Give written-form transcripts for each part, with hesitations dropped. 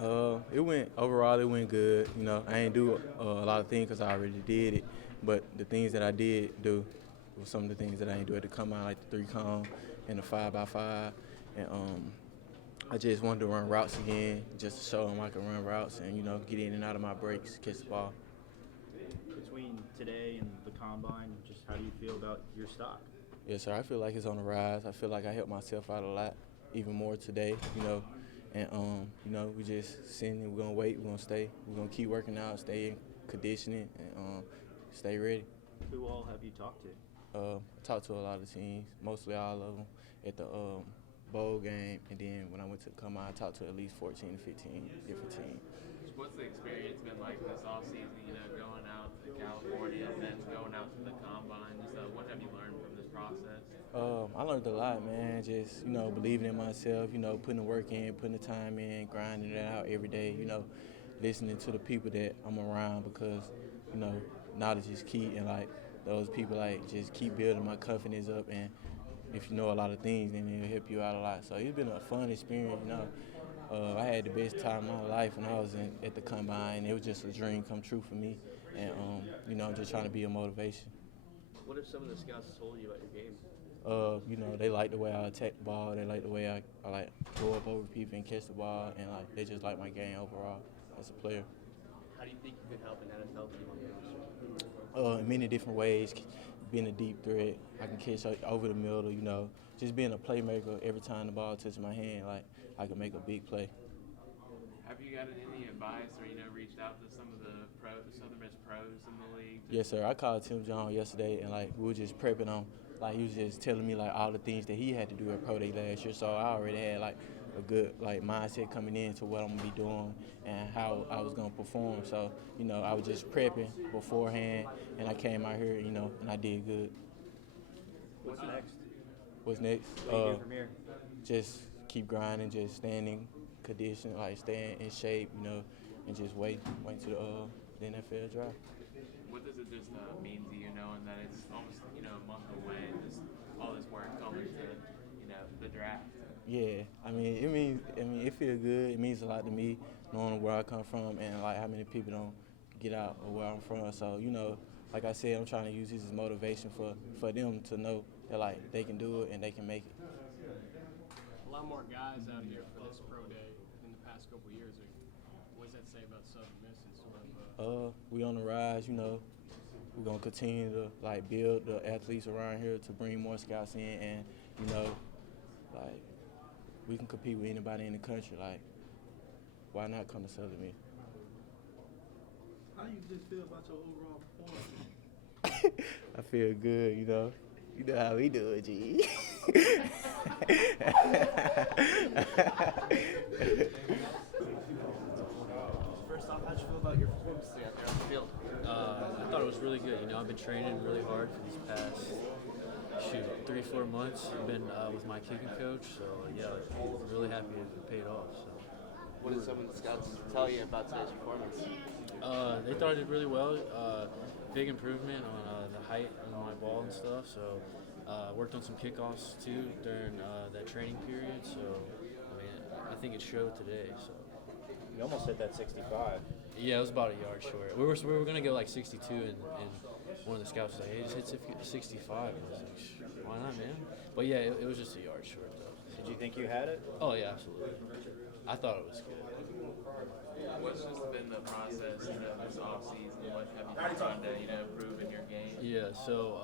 Overall, it went good. You know, I ain't do a lot of things because I already did it, but the things that I did do were some of the things that I ain't do at the come out, like the 3 cone and the 5x5, and I just wanted to run routes again, just to show them I can run routes and get in and out of my breaks, catch the ball. Between today and the combine, just how do you feel about your stock? Yes, sir. I feel like it's on the rise. I feel like I helped myself out a lot, even more today. And we just sitting. We're gonna wait. We're gonna stay. We're gonna keep working out, stay in conditioning, and stay ready. Who all have you talked to? I talked to a lot of teams, mostly all of them, at the bowl game, and then when I went to the come out, I talked to at least 14 to 15 different teams. What's the experience been like this off season? Going out to California and then going out to the combine. What have you learned from this process? I learned a lot, man. Just believing in myself. Putting the work in, putting the time in, grinding it out every day. Listening to the people that I'm around because knowledge is key, and like those people just keep building my confidence up. And if you know a lot of things, then it'll help you out a lot. So it's been a fun experience. I had the best time of my life when I was at the combine. It was just a dream come true for me, and I'm just trying to be a motivation. What have some of the scouts told you about your game? They like the way I attack the ball. They like the way I like go up over people and catch the ball, and they just like my game overall as a player. How do you think you could help an NFL team on the roster? In many different ways, being a deep threat, I can catch over the middle. Just being a playmaker. Every time the ball touches my hand, I can make a big play. Have you gotten any advice or reached out to some of the Southern-Miss pros in the league? Yes, sir. I called Tim John yesterday, and we were just prepping on. He was just telling me all the things that he had to do at Pro Day last year. So I already had a good mindset coming into what I'm gonna be doing and how I was gonna perform. So I was just prepping beforehand, and I came out here, and I did good. What's next? What's next? What do you do from here? Just keep grinding, just staying in condition, staying in shape, and just wait till the NFL draft. What does it just mean to you, knowing that it's almost a month away, and just all this work coming to the draft? Yeah, it feels good. It means a lot to me, knowing where I come from and how many people don't get out of where I'm from. So like I said, I'm trying to use this as motivation for them to know that they can do it and they can make it. A lot more guys out here for this pro day in the past couple of years. What does that say about Southern Miss and sort of? We on the rise. We're gonna continue to build the athletes around here to bring more scouts in, and we can compete with anybody in the country. Why not come to Southern Miss? How do you just feel about your overall performance? I feel good. You know how we do it, G. First off, how'd you feel about your performance today out there on the field? I thought it was really good. I've been training really hard for these past 3-4 months. I've been with my kicking coach, so I'm really happy it paid off. So. What did some of the scouts tell you about today's performance? They thought I did really well. Big improvement on the height on my ball and stuff. So worked on some kickoffs too during that training period. So I think it showed today. So. You almost hit that 65. Yeah, it was about a yard short. We were gonna go 62, and one of the scouts was like, "Hey, just hit 65." And I was like, "Why not, man?" But yeah, it was just a yard short though. Did you think you had it? Oh yeah, absolutely. I thought it was good. What's just been the process, this off season? What have you done to, improve in your game? Yeah, so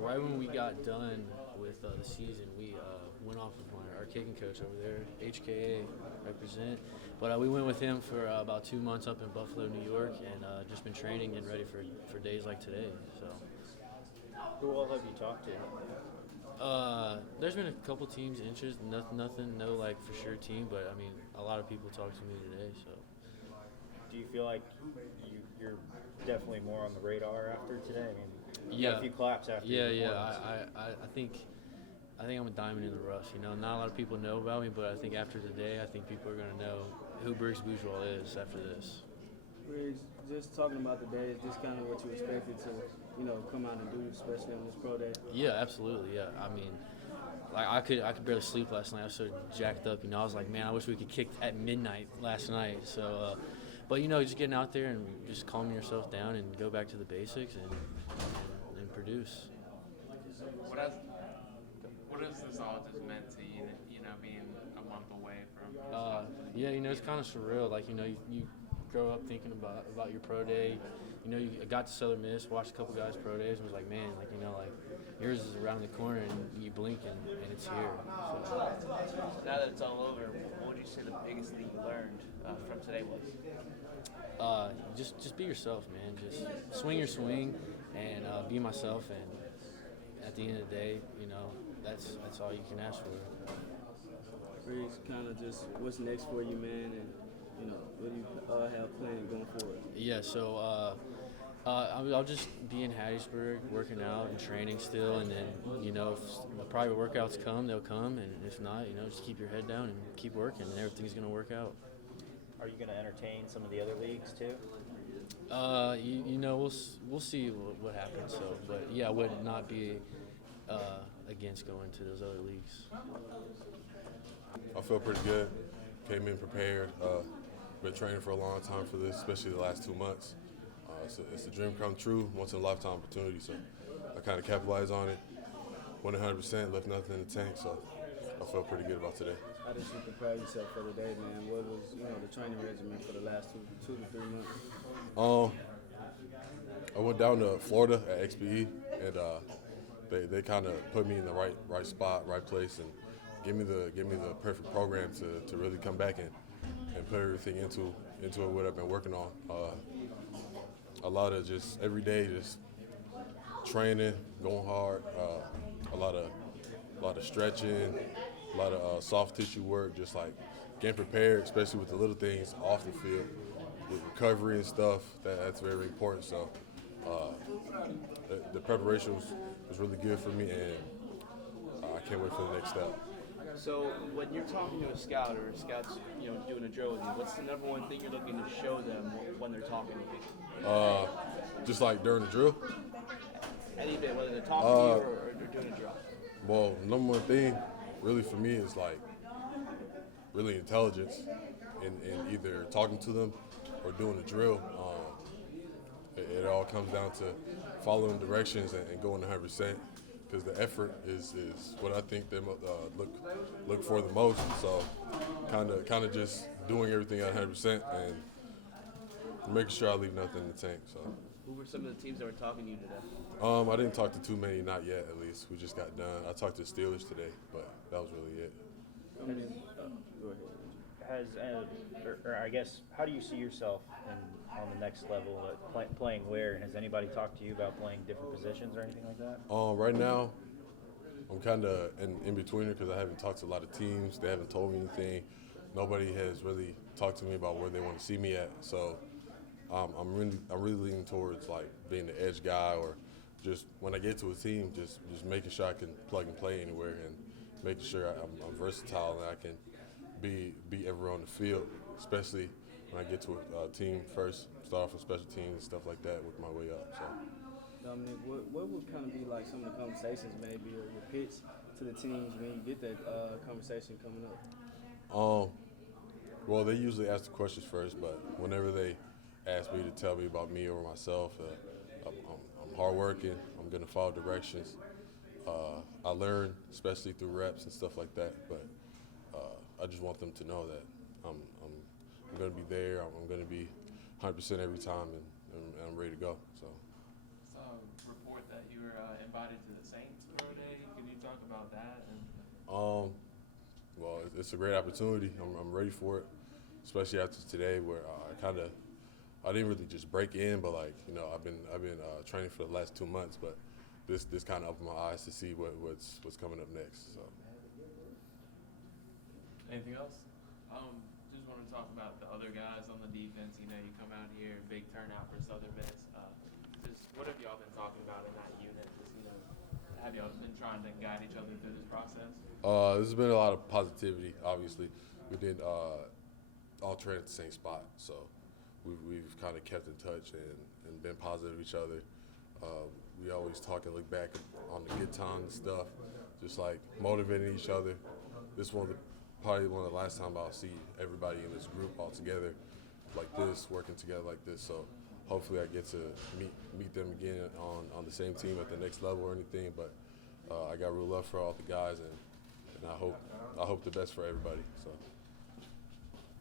right when we got done with the season, we went off with our kicking coach over there, HKA represent. But we went with him for about 2 months up in Buffalo, New York, and just been training and ready for days like today. So. Who all have you talked to? There's been a couple teams interested. Nothing, no for sure team, but a lot of people talked to me today. So. Do you feel like you're definitely more on the radar after today? You got a few claps after. Yeah. I think I'm a diamond in the rough. Not a lot of people know about me, but I think after today, I think people are gonna know who Briggs Bourgeois is after this. Briggs, just talking about the day, is this kind of what you expected to, come out and do, especially on this pro day? Yeah, absolutely. Yeah, like I could barely sleep last night. I was so jacked up. I was like, man, I wish we could kick at midnight last night. So, but just getting out there and just calming yourself down and go back to the basics and produce. What has this all just meant to you? Being a month away from. Yeah, it's kind of surreal. Like you grow up thinking about your pro day. You got to Southern Miss, watched a couple guys' pro days, and was like, man, like yours is around the corner, and you blink and it's here. So. Now that it's all over, what would you say the biggest thing you learned from today was? Just be yourself, man. Just swing your swing and be myself. And at the end of the day, that's all you can ask for. Riggs, kind of just what's next for you, man, and what do you have planned going forward? Yeah, so I'll just be in Hattiesburg, working out and training still, and then if the private workouts come, they'll come, and if not, just keep your head down and keep working, and everything's gonna work out. Are you going to entertain some of the other leagues too? We'll see what happens. So, but yeah, I would not be against going to those other leagues. I feel pretty good. Came in prepared. Been training for a long time for this, especially the last 2 months. It's a dream come true, once in a lifetime opportunity. So I kind of capitalized on it. Went 100%, left nothing in the tank. So I feel pretty good about today. How did you prepare yourself for the day, man? What was the training regimen for the last two to 3 months? I went down to Florida at XPE, and they kind of put me in the right spot, right place, and give me the perfect program to really come back and put everything into what I've been working on. A lot of just every day, just training, going hard. A lot of stretching, a lot of soft tissue work, just like getting prepared, especially with the little things off the field, with recovery and stuff. That's very important. So the preparation was really good for me, and I can't wait for the next step. So when you're talking to a scout or a scout's doing a drill with you, what's the number one thing you're looking to show them when they're talking to you? Just like during the drill? Any bit, whether they're talking to you or doing a drill. Well, number one thing really for me is like really intelligence in either talking to them or doing the drill. It all comes down to following directions and going 100%. Because the effort is what I think they look for the most. So kind of just doing everything at 100% and making sure I leave nothing in the tank. So. Who were some of the teams that were talking to you today? I didn't talk to too many, not yet at least. We just got done. I talked to the Steelers today, but that was really it. Go ahead. I guess, how do you see yourself on the next level, playing where? Has anybody talked to you about playing different positions or anything like that? Right now, I'm kind of in between because I haven't talked to a lot of teams. They haven't told me anything. Nobody has really talked to me about where they want to see me at. So I'm really leaning towards like being the edge guy, or just when I get to a team, just making sure I can plug and play anywhere, and making sure I'm versatile and I can be everywhere on the field, especially when I get to a team first, start off with special teams and stuff like that, work my way up. So. Dominic, what would kind of be like some of the conversations maybe or your pitch to the teams when you get that conversation coming up? Well, they usually ask the questions first, but whenever they ask me to tell me about me or myself, I'm hardworking, I'm going to follow directions. I learn, especially through reps and stuff like that, but I just want them to know that I'm going to be there. I'm going to be 100% every time, and I'm ready to go. So. Report that you were invited to the Saints Pro Day. Can you talk about that? Well, it's a great opportunity. I'm ready for it, especially after today, where I didn't really just break in, but I've been training for the last 2 months, but this kind of opened my eyes to see what's coming up next. So. Anything else? Just want to talk about the other guys on the defense. You come out here, big turnout for Southern Miss. Just what have y'all been talking about in that unit? Have y'all been trying to guide each other through this process? There's been a lot of positivity. Obviously, we did all train at the same spot, so we've kind of kept in touch and been positive to each other. We always talk and look back on the good times and stuff, just like motivating each other. This probably one of the last time I'll see everybody in this group all together like this, working together like this. So hopefully I get to meet them again on the same team at the next level or anything. But I got real love for all the guys, and I hope the best for everybody. So.